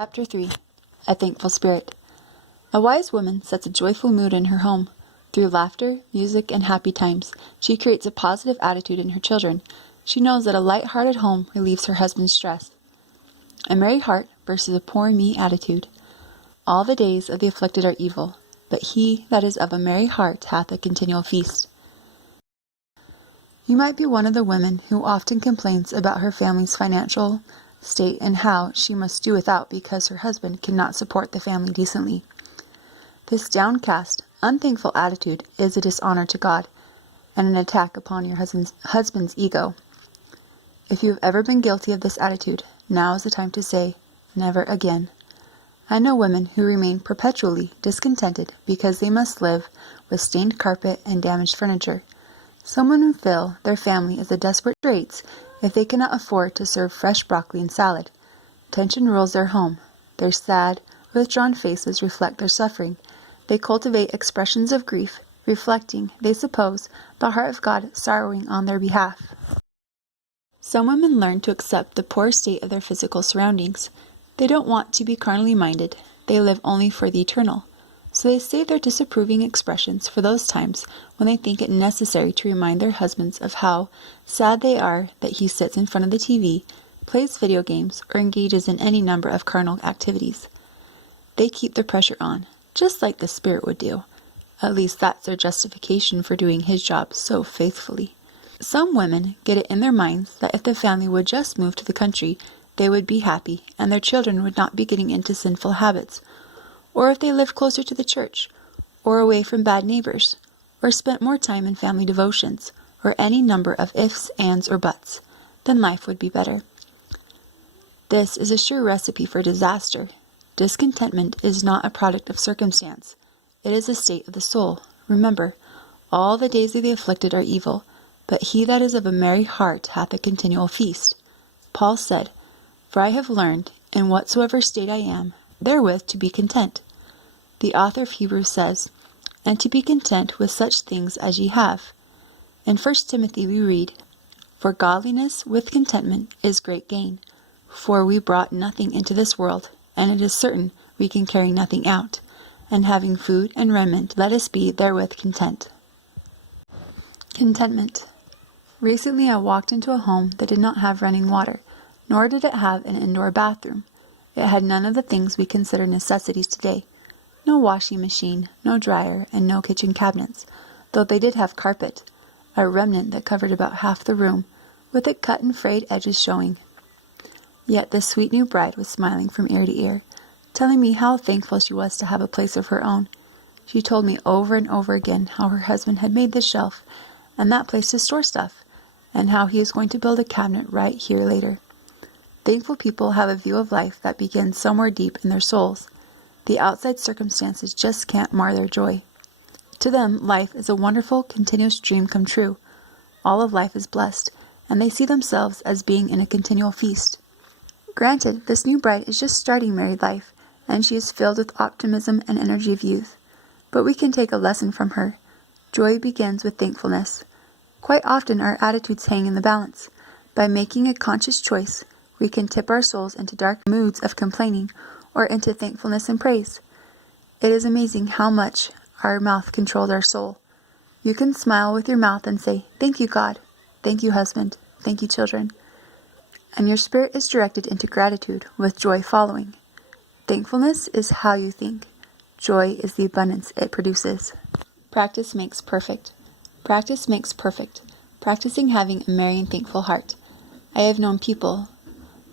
Chapter 3. A Thankful Spirit. A wise woman sets a joyful mood in her home. Through laughter, music, and happy times, she creates a positive attitude in her children. She knows that a light-hearted home relieves her husband's stress. A merry heart versus a poor me attitude. All the days of the afflicted are evil, but he that is of a merry heart hath a continual feast. You might be one of the women who often complains about her family's financial state and how she must do without because her husband cannot support the family decently. This downcast, unthankful attitude is a dishonor to God and an attack upon your husband's ego. If you have ever been guilty of this attitude, now is the time to say, never again. I know women who remain perpetually discontented because they must live with stained carpet and damaged furniture. Someone would feel their family is in desperate straits if they cannot afford to serve fresh broccoli and salad. Tension rules their home. Their sad, withdrawn faces reflect their suffering. They cultivate expressions of grief, reflecting, they suppose, the heart of God sorrowing on their behalf. Some women learn to accept the poor state of their physical surroundings. They don't want to be carnally minded. They live only for the eternal. So they save their disapproving expressions for those times when they think it necessary to remind their husbands of how sad they are that he sits in front of the TV, plays video games, or engages in any number of carnal activities. They keep the pressure on, just like the Spirit would do. At least that's their justification for doing his job so faithfully. Some women get it in their minds that if the family would just move to the country, they would be happy and their children would not be getting into sinful habits. Or if they lived closer to the church, or away from bad neighbors, or spent more time in family devotions, or any number of ifs, ands, or buts, then life would be better. This is a sure recipe for disaster. Discontentment is not a product of circumstance. It is a state of the soul. Remember, all the days of the afflicted are evil, but he that is of a merry heart hath a continual feast. Paul said, "For I have learned, in whatsoever state I am, therewith to be content." The author of Hebrews says, "And to be content with such things as ye have." In 1 Timothy we read, "For godliness with contentment is great gain. For we brought nothing into this world, and it is certain we can carry nothing out. And having food and raiment, let us be therewith content." Contentment. Recently I walked into a home that did not have running water, nor did it have an indoor bathroom. It had none of the things we consider necessities today. No washing machine, no dryer, and no kitchen cabinets, though they did have carpet, a remnant that covered about half the room, with its cut and frayed edges showing. Yet the sweet new bride was smiling from ear to ear, telling me how thankful she was to have a place of her own. She told me over and over again how her husband had made this shelf and that place to store stuff, and how he was going to build a cabinet right here later. Thankful people have a view of life that begins somewhere deep in their souls. The outside circumstances just can't mar their joy. To them, life is a wonderful, continuous dream come true. All of life is blessed, and they see themselves as being in a continual feast. Granted, this new bride is just starting married life, and she is filled with optimism and energy of youth. But we can take a lesson from her. Joy begins with thankfulness. Quite often our attitudes hang in the balance. By making a conscious choice, we can tip our souls into dark moods of complaining or into thankfulness and praise. It is amazing how much our mouth controls our soul. You can smile with your mouth and say, "Thank you, God. Thank you, husband. Thank you, children." And your spirit is directed into gratitude with joy following. Thankfulness is how you think. Joy is the abundance it produces. Practice makes perfect. Practice makes perfect. Practicing having a merry and thankful heart. I have known people,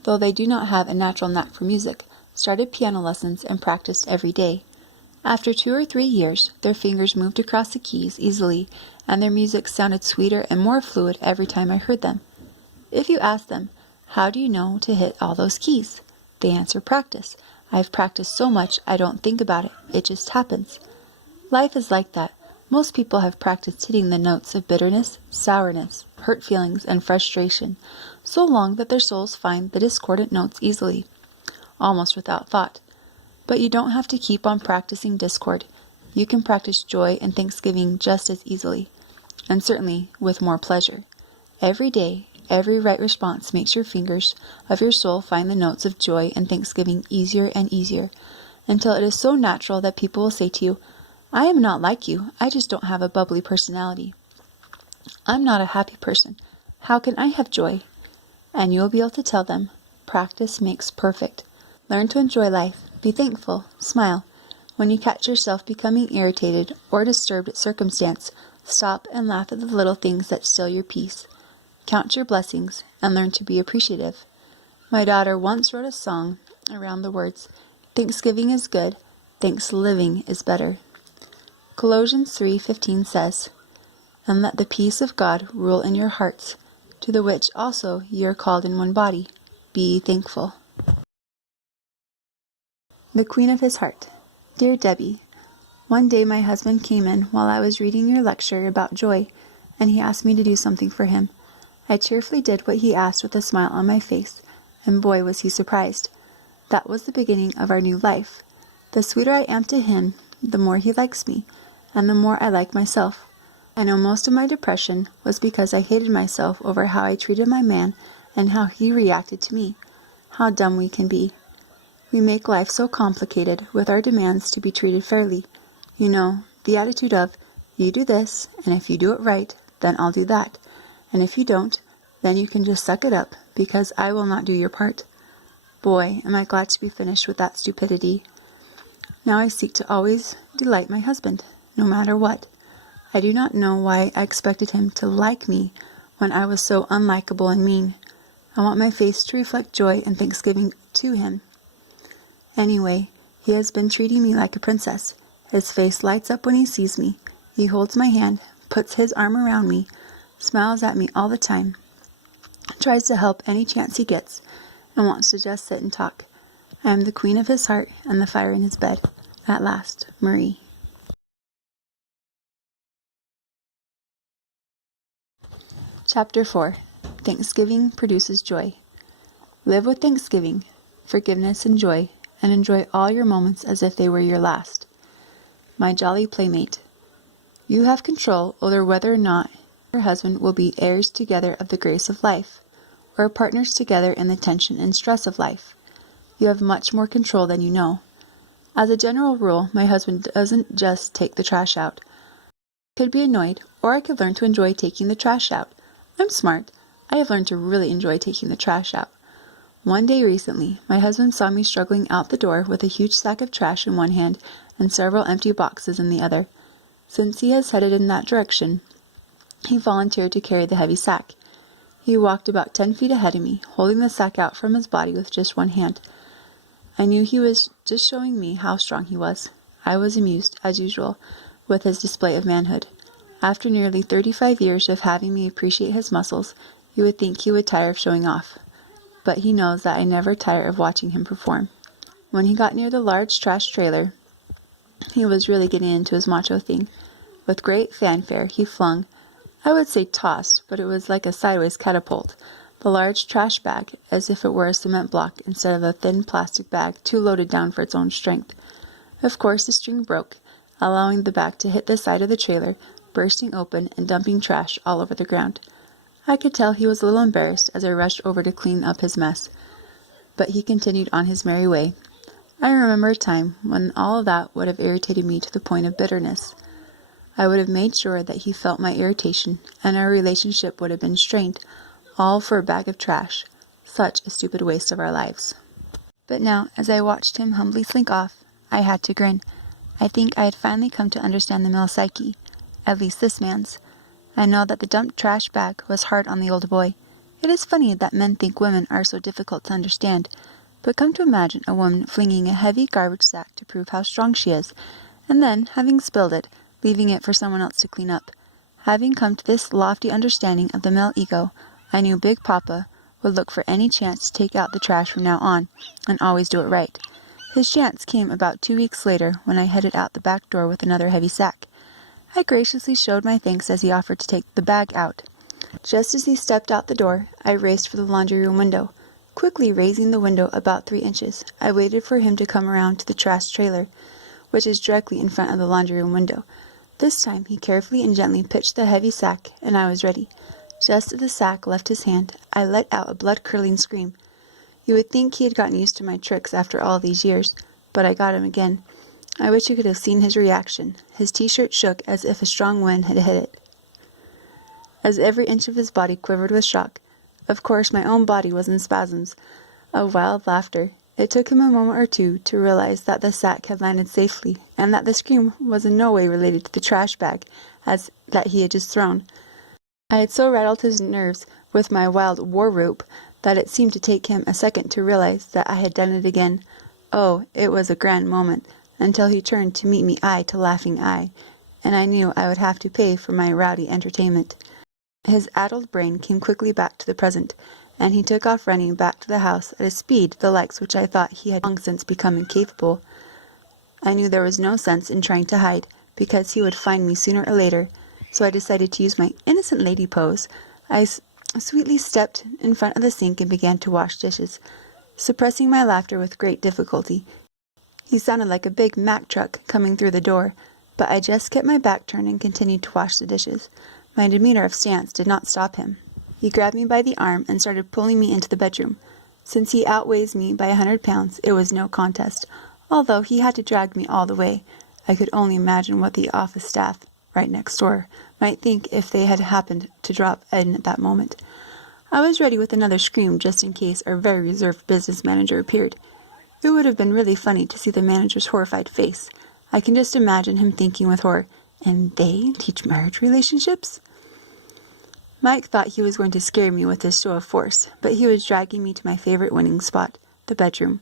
though they do not have a natural knack for music, started piano lessons and practiced every day. After 2 or 3 years, their fingers moved across the keys easily, and their music sounded sweeter and more fluid every time I heard them. If you ask them, "How do you know to hit all those keys?" they answer, "Practice. I've practiced so much I don't think about it. It just happens." Life is like that. Most people have practiced hitting the notes of bitterness, sourness, hurt feelings, and frustration so long that their souls find the discordant notes easily, almost without thought. But you don't have to keep on practicing discord. You can practice joy and thanksgiving just as easily, and certainly with more pleasure. Every day, Every right response makes your fingers of your soul find the notes of joy and thanksgiving easier and easier, until it is so natural that people will say to you, "I am not like you, I just don't have a bubbly personality. I'm not a happy person. How can I have joy?" And you will be able to tell them, practice makes perfect. Learn to enjoy life, be thankful, smile. When you catch yourself becoming irritated or disturbed at circumstance, stop and laugh at the little things that steal your peace. Count your blessings and learn to be appreciative. My daughter once wrote a song around the words, "Thanksgiving is good, thanks living is better." Colossians 3:15 says, "And let the peace of God rule in your hearts, to the which also ye are called in one body. Be ye thankful." The Queen of His Heart. Dear Debbie, one day my husband came in while I was reading your lecture about joy, and he asked me to do something for him. I cheerfully did what he asked with a smile on my face, and boy was he surprised. That was the beginning of our new life. The sweeter I am to him, the more he likes me, and the more I like myself. I know most of my depression was because I hated myself over how I treated my man and how he reacted to me. How dumb we can be. We make life so complicated with our demands to be treated fairly. You know, the attitude of, you do this, and if you do it right, then I'll do that. And if you don't, then you can just suck it up, because I will not do your part. Boy, am I glad to be finished with that stupidity. Now I seek to always delight my husband, no matter what. I do not know why I expected him to like me when I was so unlikable and mean. I want my face to reflect joy and thanksgiving to him. Anyway, he has been treating me like a princess. His face lights up when he sees me. He holds my hand, puts his arm around me, smiles at me all the time, tries to help any chance he gets, and wants to just sit and talk. I am the queen of his heart and the fire in his bed. At last, Marie. Chapter 4. Thanksgiving produces joy. Live with thanksgiving, forgiveness, and joy, and enjoy all your moments as if they were your last. My jolly playmate. You have control over whether or not your husband will be heirs together of the grace of life, or partners together in the tension and stress of life. You have much more control than you know. As a general rule, my husband doesn't just take the trash out. I could be annoyed, or I could learn to enjoy taking the trash out. I'm smart. I have learned to really enjoy taking the trash out. One day recently, my husband saw me struggling out the door with a huge sack of trash in one hand and several empty boxes in the other. Since he has headed in that direction, he volunteered to carry the heavy sack. He walked about 10 feet ahead of me, holding the sack out from his body with just one hand. I knew he was just showing me how strong he was. I was amused, as usual, with his display of manhood. After nearly 35 years of having me appreciate his muscles, you would think he would tire of showing off. But he knows that I never tire of watching him perform. When he got near the large trash trailer, he was really getting into his macho thing. With great fanfare, he flung, I would say tossed, but it was like a sideways catapult, the large trash bag, as if it were a cement block instead of a thin plastic bag too loaded down for its own strength. Of course, the string broke, allowing the bag to hit the side of the trailer, bursting open and dumping trash all over the ground. I could tell he was a little embarrassed as I rushed over to clean up his mess, but he continued on his merry way. I remember a time when all of that would have irritated me to the point of bitterness. I would have made sure that he felt my irritation, and our relationship would have been strained, all for a bag of trash. Such a stupid waste of our lives. But now, as I watched him humbly slink off, I had to grin. I think I had finally come to understand the male psyche, at least this man's. I know that the dumped trash bag was hard on the old boy. It is funny that men think women are so difficult to understand, but come to imagine a woman flinging a heavy garbage sack to prove how strong she is, and then, having spilled it, leaving it for someone else to clean up. Having come to this lofty understanding of the male ego, I knew Big Papa would look for any chance to take out the trash from now on, and always do it right. His chance came about 2 weeks later when I headed out the back door with another heavy sack. I graciously showed my thanks as he offered to take the bag out. Just as he stepped out the door, I raced for the laundry room window. Quickly raising the window about 3 inches, I waited for him to come around to the trash trailer, which is directly in front of the laundry room window. This time he carefully and gently pitched the heavy sack, and I was ready. Just as the sack left his hand, I let out a blood-curdling scream. You would think he had gotten used to my tricks after all these years, but I got him again. I wish you could have seen his reaction. His t-shirt shook as if a strong wind had hit it, as every inch of his body quivered with shock. Of course, my own body was in spasms of wild laughter. It took him a moment or two to realize that the sack had landed safely, and that the scream was in no way related to the trash bag that he had just thrown. I had so rattled his nerves with my wild war whoop that it seemed to take him a second to realize that I had done it again. Oh, it was a grand moment, until he turned to meet me eye to laughing eye, and I knew I would have to pay for my rowdy entertainment. His addled brain came quickly back to the present, and he took off running back to the house at a speed the likes which I thought he had long since become incapable. I knew there was no sense in trying to hide, because he would find me sooner or later, so I decided to use my innocent lady pose. I sweetly stepped in front of the sink and began to wash dishes, suppressing my laughter with great difficulty. He sounded like a big Mack truck coming through the door, but I just kept my back turned and continued to wash the dishes. My demeanor of stance did not stop him. He grabbed me by the arm and started pulling me into the bedroom. Since he outweighs me by 100 pounds, it was no contest. Although he had to drag me all the way, I could only imagine what the office staff, right next door, might think if they had happened to drop in at that moment. I was ready with another scream just in case our very reserved business manager appeared. It would have been really funny to see the manager's horrified face. I can just imagine him thinking with horror, "And they teach marriage relationships?" Mike thought he was going to scare me with his show of force, but he was dragging me to my favorite winning spot, the bedroom.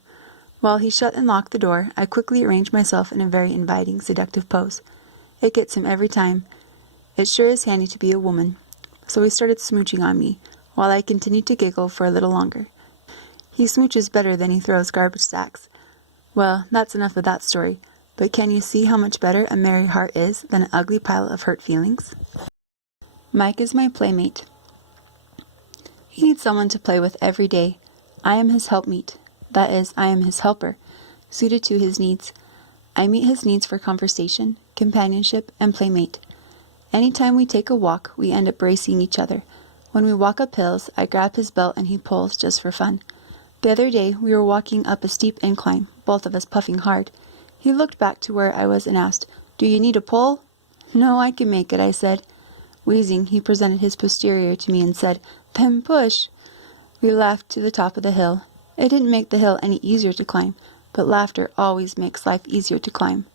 While he shut and locked the door, I quickly arranged myself in a very inviting, seductive pose. It gets him every time. It sure is handy to be a woman. So he started smooching on me, while I continued to giggle for a little longer. He smooches better than he throws garbage sacks. Well, that's enough of that story, but can you see how much better a merry heart is than an ugly pile of hurt feelings? Mike is my playmate. He needs someone to play with every day. I am his helpmeet. That is, I am his helper, suited to his needs. I meet his needs for conversation, companionship, and playmate. Any time we take a walk, we end up bracing each other. When we walk up hills, I grab his belt and he pulls just for fun. The other day, we were walking up a steep incline, both of us puffing hard. He looked back to where I was and asked, "Do you need a pull?" "No, I can make it," I said. Wheezing, he presented his posterior to me and said, "Then push." We laughed to the top of the hill. It didn't make the hill any easier to climb, but laughter always makes life easier to climb.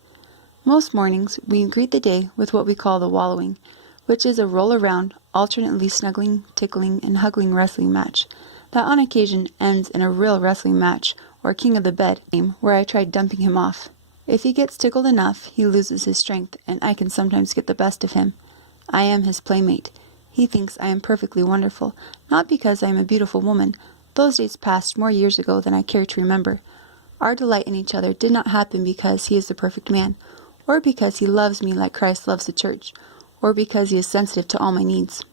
Most mornings, we greet the day with what we call the wallowing, which is a roll-around, alternately snuggling, tickling, and hugging wrestling match that on occasion ends in a real wrestling match or king of the bed game where I try dumping him off. If he gets tickled enough, he loses his strength, and I can sometimes get the best of him. I am his playmate. He thinks I am perfectly wonderful, not because I am a beautiful woman. Those days passed more years ago than I care to remember. Our delight in each other did not happen because he is the perfect man, or because he loves me like Christ loves the church, or because he is sensitive to all my needs.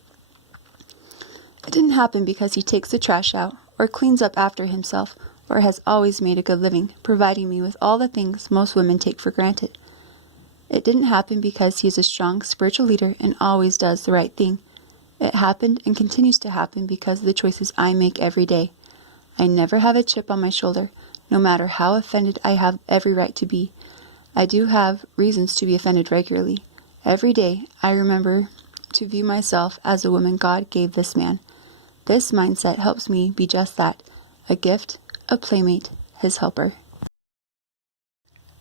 It didn't happen because he takes the trash out, or cleans up after himself, or has always made a good living, providing me with all the things most women take for granted. It didn't happen because he is a strong spiritual leader and always does the right thing. It happened and continues to happen because of the choices I make every day. I never have a chip on my shoulder, no matter how offended I have every right to be. I do have reasons to be offended regularly. Every day, I remember to view myself as the woman God gave this man. This mindset helps me be just that, a gift, a playmate, his helper.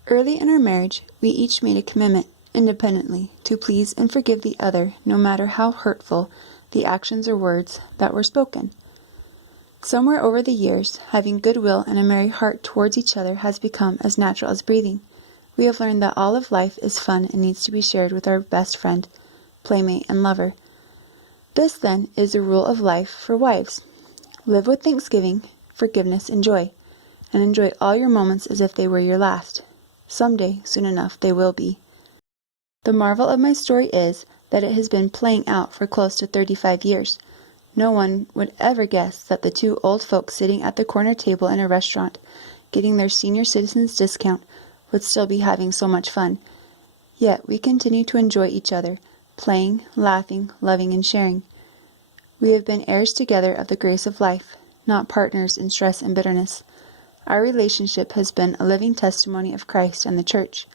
Early in our marriage, we each made a commitment independently to please and forgive the other, no matter how hurtful the actions or words that were spoken. Somewhere over the years, having goodwill and a merry heart towards each other has become as natural as breathing. We have learned that all of life is fun and needs to be shared with our best friend, playmate, and lover. This, then, is the rule of life for wives. Live with thanksgiving, forgiveness, and joy, and enjoy all your moments as if they were your last. Someday, soon enough, they will be. The marvel of my story is that it has been playing out for close to 35 years. No one would ever guess that the two old folks sitting at the corner table in a restaurant, getting their senior citizens discount, would still be having so much fun. Yet we continue to enjoy each other, playing, laughing, loving, and sharing. We have been heirs together of the grace of life, not partners in stress and bitterness. Our relationship has been a living testimony of Christ and the church.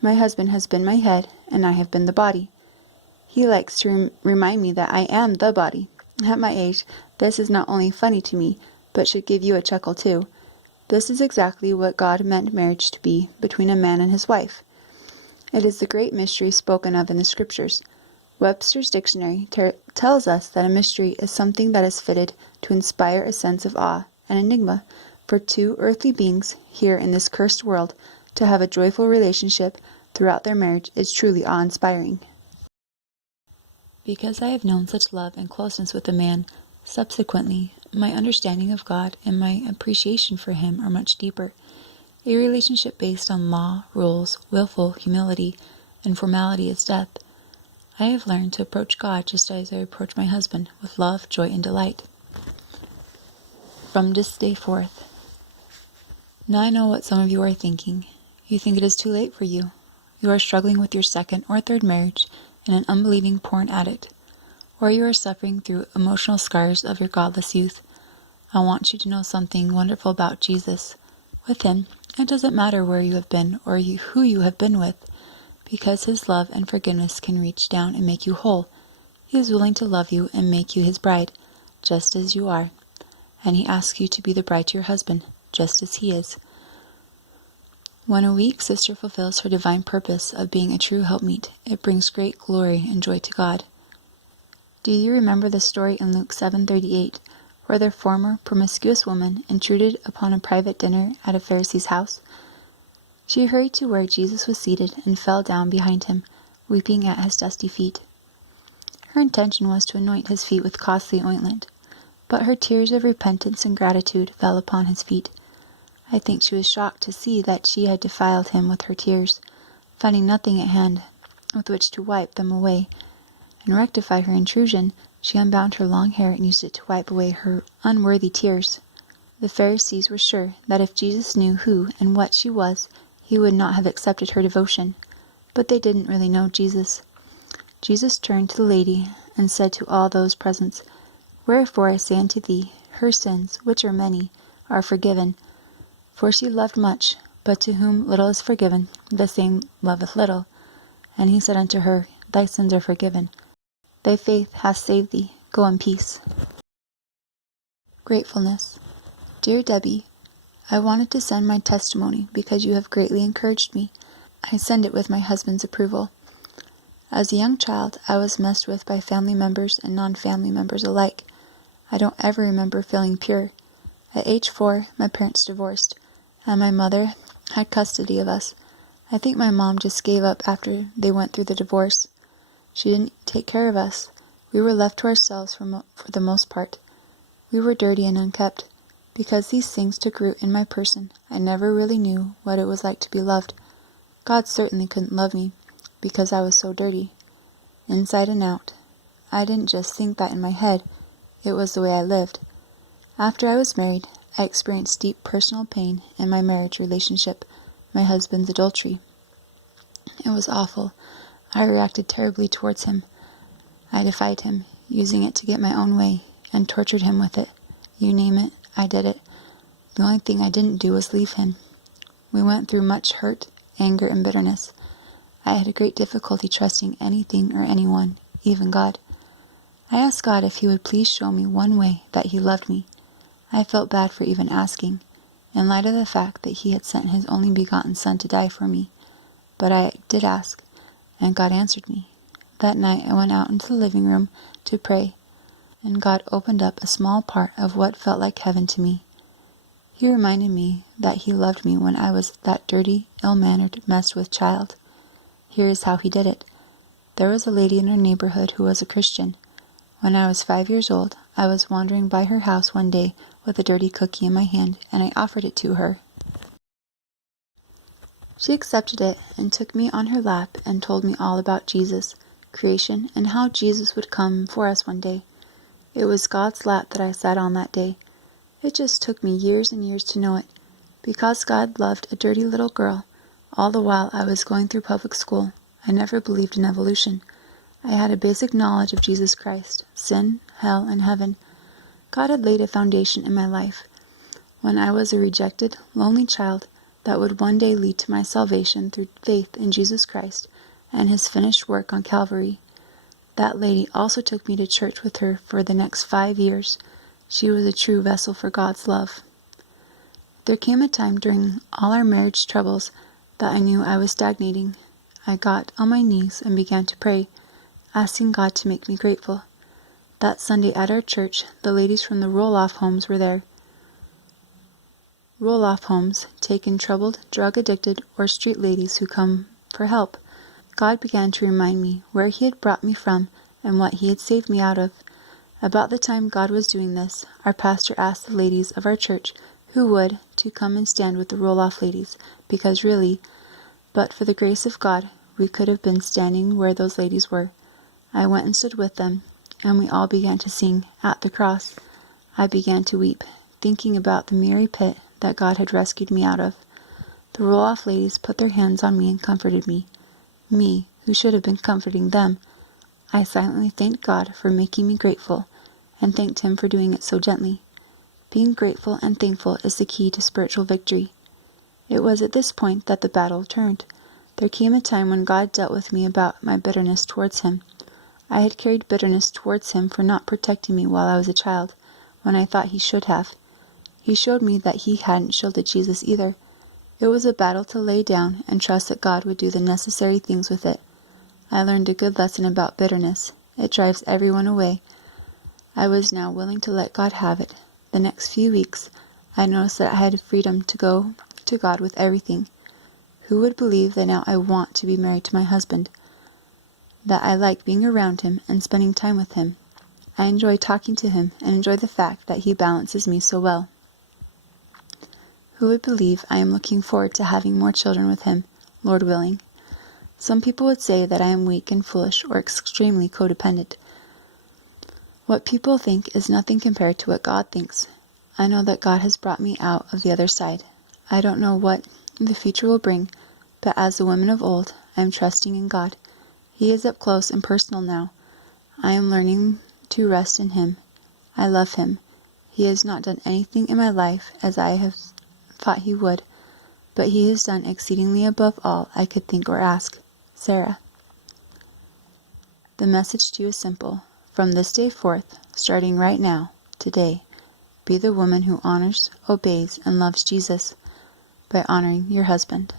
My husband has been my head, and I have been the body. He likes to remind me that I am the body. At my age, this is not only funny to me, but should give you a chuckle too. This is exactly what God meant marriage to be between a man and his wife. It is the great mystery spoken of in the Scriptures. Webster's Dictionary tells us that a mystery is something that is fitted to inspire a sense of awe. An enigma, for two earthly beings here in this cursed world to have a joyful relationship throughout their marriage is truly awe-inspiring. Because I have known such love and closeness with a man, subsequently, my understanding of God and my appreciation for him are much deeper. A relationship based on law, rules, willful humility, and formality is death. I have learned to approach God just as I approach my husband, with love, joy, and delight. From this day forth. Now I know what some of you are thinking. You think it is too late for you. You are struggling with your second or third marriage and an unbelieving porn addict. Or you are suffering through emotional scars of your godless youth. I want you to know something wonderful about Jesus. With him, it doesn't matter where you have been or who you have been with, because his love and forgiveness can reach down and make you whole. He is willing to love you and make you his bride, just as you are. And he asks you to be the bride to your husband, just as he is. When a weak sister fulfills her divine purpose of being a true helpmeet, it brings great glory and joy to God. Do you remember the story in Luke 7:38, where the former promiscuous woman intruded upon a private dinner at a Pharisee's house? She hurried to where Jesus was seated and fell down behind him, weeping at his dusty feet. Her intention was to anoint his feet with costly ointment, but her tears of repentance and gratitude fell upon his feet. I think she was shocked to see that she had defiled him with her tears. Finding nothing at hand with which to wipe them away and rectify her intrusion, she unbound her long hair and used it to wipe away her unworthy tears. The Pharisees were sure that if Jesus knew who and what she was, he would not have accepted her devotion. But they didn't really know Jesus. Jesus turned to the lady and said to all those present, "Wherefore I say unto thee, her sins, which are many, are forgiven. For she loved much, but to whom little is forgiven, the same loveth little. And he said unto her, Thy sins are forgiven. Thy faith hath saved thee. Go in peace." Gratefulness. Dear Debbie, I wanted to send my testimony because you have greatly encouraged me. I send it with my husband's approval. As a young child, I was messed with by family members and non-family members alike. I don't ever remember feeling pure. At age 4, my parents divorced, and my mother had custody of us. I think my mom just gave up after they went through the divorce. She didn't take care of us. We were left to ourselves for the most part. We were dirty and unkept. Because these things took root in my person, I never really knew what it was like to be loved. God certainly couldn't love me, because I was so dirty, inside and out. I didn't just think that in my head, it was the way I lived. After I was married, I experienced deep personal pain in my marriage relationship, my husband's adultery. It was awful. I reacted terribly towards him. I defied him, using it to get my own way, and tortured him with it. You name it, I did it. The only thing I didn't do was leave him. We went through much hurt, anger, and bitterness. I had a great difficulty trusting anything or anyone, even God. I asked God if he would please show me one way that he loved me. I felt bad for even asking, in light of the fact that he had sent his only begotten Son to die for me. But I did ask, and God answered me. That night I went out into the living room to pray, and God opened up a small part of what felt like heaven to me. He reminded me that he loved me when I was that dirty, ill-mannered, messed-with child. Here is how he did it. There was a lady in our neighborhood who was a Christian. When I was 5 years old, I was wandering by her house one day with a dirty cookie in my hand, and I offered it to her. She accepted it and took me on her lap and told me all about Jesus, creation, and how Jesus would come for us one day. It was God's lap that I sat on that day. It just took me years and years to know it, because God loved a dirty little girl. All the while I was going through public school, I never believed in evolution. I had a basic knowledge of Jesus Christ, sin, hell, and heaven. God had laid a foundation in my life. When I was a rejected, lonely child, that would one day lead to my salvation through faith in Jesus Christ and his finished work on Calvary. That lady also took me to church with her for the next 5 years. She was a true vessel for God's love. There came a time during all our marriage troubles that I knew I was stagnating. I got on my knees and began to pray, asking God to make me grateful. That Sunday at our church, the ladies from the roll-off homes were there. Roll-off homes take in troubled, drug-addicted, or street ladies who come for help. God began to remind me where he had brought me from and what he had saved me out of. About the time God was doing this, our pastor asked the ladies of our church who would to come and stand with the roll-off ladies, because really, but for the grace of God, we could have been standing where those ladies were. I went and stood with them, and we all began to sing, "At the Cross." I began to weep, thinking about the miry pit that God had rescued me out of. The roll-off ladies put their hands on me and comforted me. Me, who should have been comforting them. I silently thanked God for making me grateful, and thanked him for doing it so gently. Being grateful and thankful is the key to spiritual victory. It was at this point that the battle turned. There came a time when God dealt with me about my bitterness towards him. I had carried bitterness towards him for not protecting me while I was a child, when I thought he should have. He showed me that he hadn't shielded Jesus either. It was a battle to lay down and trust that God would do the necessary things with it. I learned a good lesson about bitterness. It drives everyone away. I was now willing to let God have it. The next few weeks, I noticed that I had freedom to go to God with everything. Who would believe that now I want to be married to my husband? That I like being around him and spending time with him. I enjoy talking to him and enjoy the fact that he balances me so well. Who would believe I am looking forward to having more children with him, Lord willing? Some people would say that I am weak and foolish or extremely codependent. What people think is nothing compared to what God thinks. I know that God has brought me out of the other side. I don't know what the future will bring, but as a woman of old, I am trusting in God. He is up close and personal now. I am learning to rest in him. I love him. He has not done anything in my life as I have thought he would, but he has done exceedingly above all I could think or ask. Sarah. The message to you is simple. From this day forth, starting right now, today, be the woman who honors, obeys, and loves Jesus by honoring your husband.